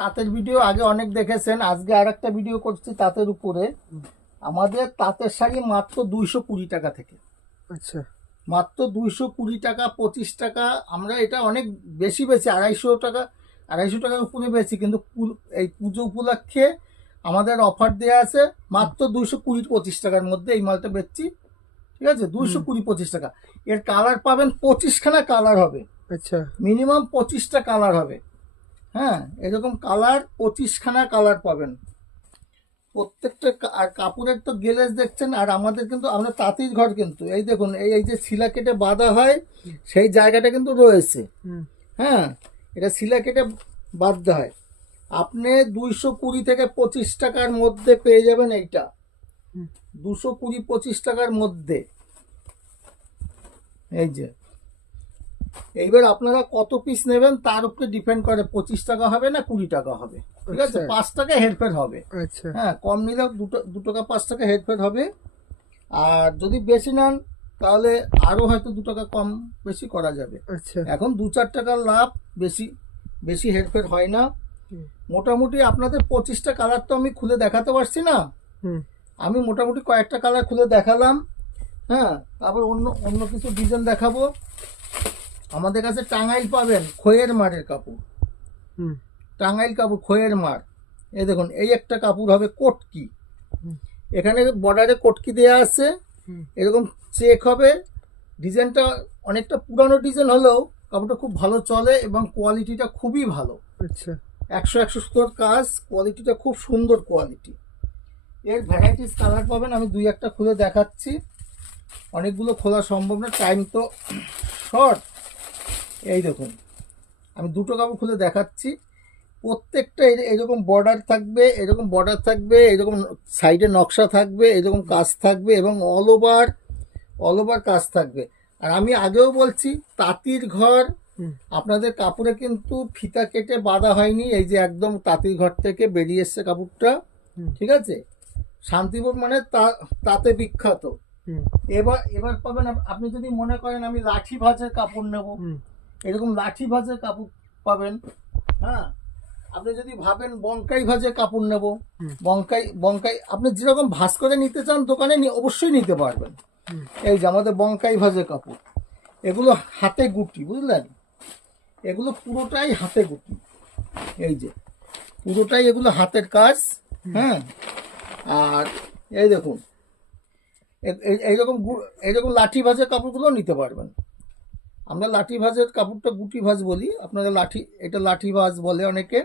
তাঁতের ভিডিও আগে অনেক দেখেছেন, আজকে আর একটা ভিডিও করছি তাঁতের উপরে। আমাদের তাঁতের শাড়ি মাত্র 220 টাকা থেকে, আচ্ছা মাত্র 220 টাকা, 25 টাকা। আমরা এটা অনেক বেশি বেশি 250 টাকা, 250 টাকার উপরে বেশি, কিন্তু এই পুজো উপলক্ষে আমাদের অফার দেওয়া আছে মাত্র 220-25 টাকার মধ্যে এই মালটা বেচছি। ঠিক আছে, 220-25 টাকা। এর কালার পাবেন 25খানা কালার হবে, আচ্ছা মিনিমাম 25টা কালার হবে। হ্যাঁ, এরকম কালার 25খানা কালার পাবেন প্রত্যেকটা। আর কাপড়ের তো গ্লেজ দেখছেন। আর আমাদের কিন্তু আমরা তাঁতির ঘর, কিন্তু এই দেখুন এই এই যে শিলা কেটে বাঁধা হয় সেই জায়গাটা কিন্তু রয়েছে। হুম হ্যাঁ, এটা শিলা কেটে বাঁধতে হয়। আপনি 220 থেকে 25 টাকার মধ্যে পেয়ে যাবেন এইটা, হুম 220-25 টাকার মধ্যে। এই যে, এইবার আপনারা কত পিস নেবেন তার উপরে ডিপেন্ড করে, 25 টাকা হবে না 20 টাকা হবে। ঠিক আছে, আচ্ছা 5 টাকা হেরফের হবে। আচ্ছা হ্যাঁ, কম নিলে 2 টাকা 5 টাকা হেরফের হবে। আর যদি বেশি নেন তাহলে আরও হয়তো 2 টাকা কম বেশি করা যাবে। আচ্ছা এখন 2-4 টাকার লাভ, বেশি বেশি হেরফের হয় না। হুম মোটামুটি আপনাদের 25টা কালার তো আমি খুলে দেখাতে পারছি না, হুম আমি মোটামুটি কয়েকটা কালার খুলে দেখালাম। হ্যাঁ, তারপর অন্য অন্য কিছু ডিজাইন দেখাবো। আমাদের কাছে টাঙ্গাইল পাবেন, খয়ের মারের কাপড়, হুম টাঙ্গাইল কাপড় খয়ের মার। এই দেখুন, এই একটা কাপড় হবে কটকি, হুম এখানে বর্ডারে কটকি দেওয়া আছে, হুম এরকম চেক হবে। ডিজাইনটা অনেকটা পুরানো ডিজাইন হলেও কাপড়টা খুব ভালো চলে এবং কোয়ালিটিটা খুবই ভালো। আচ্ছা 100-170 কাজ, কোয়ালিটিটা খুব সুন্দর কোয়ালিটি। এর ভ্যারাইটিস কালার পাবেন, আমি 2-1টা খুলে দেখাচ্ছি, অনেকগুলো খোলা সম্ভব না, টাইম তো শর্ট। এই দেখুন, আমি 2টো কাপড় খুলে দেখাচ্ছি। প্রত্যেকটা এরকম বর্ডার থাকবে, এরকম বর্ডার থাকবে, এরকম সাইডে নকশা থাকবে, এরকম কাজ থাকবে এবং অল ওভার কাজ থাকবে। আর আমি আগেও বলছি, তাঁতির ঘর, হুম আপনাদের কাপড়ে কিন্তু ফিতা কেটে বাঁধা হয়নি, এই যে একদম তাঁতির ঘর থেকে বেরিয়ে এসছে কাপড়টা। হুম ঠিক আছে, শান্তিপুর মানে তাতে বিখ্যাত। হুম এবার এবার পাবেন আপনি যদি মনে করেন আমি লাঠি ভাঁজের কাপড় নেব, হুম এরকম লাঠি ভাঁজের কাপড় পাবেন। হ্যাঁ, আপনি যদি ভাবেন বঙ্কাই ভাঁজের কাপড় নেব, হুম বঙ্কাই আপনি যেরকম ভাঁজ করে নিতে চান দোকানে অবশ্যই নিতে পারবেন। হুম এই যে আমাদের বঙ্কাই ভাঁজের কাপড়, এগুলো হাতে গুটি, বুঝলেন, এগুলো পুরোটাই হাতে গুটি। এই যে পুরোটাই এগুলো হাতের কাজ। হ্যাঁ, আর এই দেখুন এইরকম এইরকম লাঠি ভাঁজের কাপড়গুলো নিতে পারবেন। আমরা লাঠি ভাঁজের কাপড়টা গুটি ভাঁজ বলি, আপনারা এটা লাঠি ভাঁজ বলে অনেকে।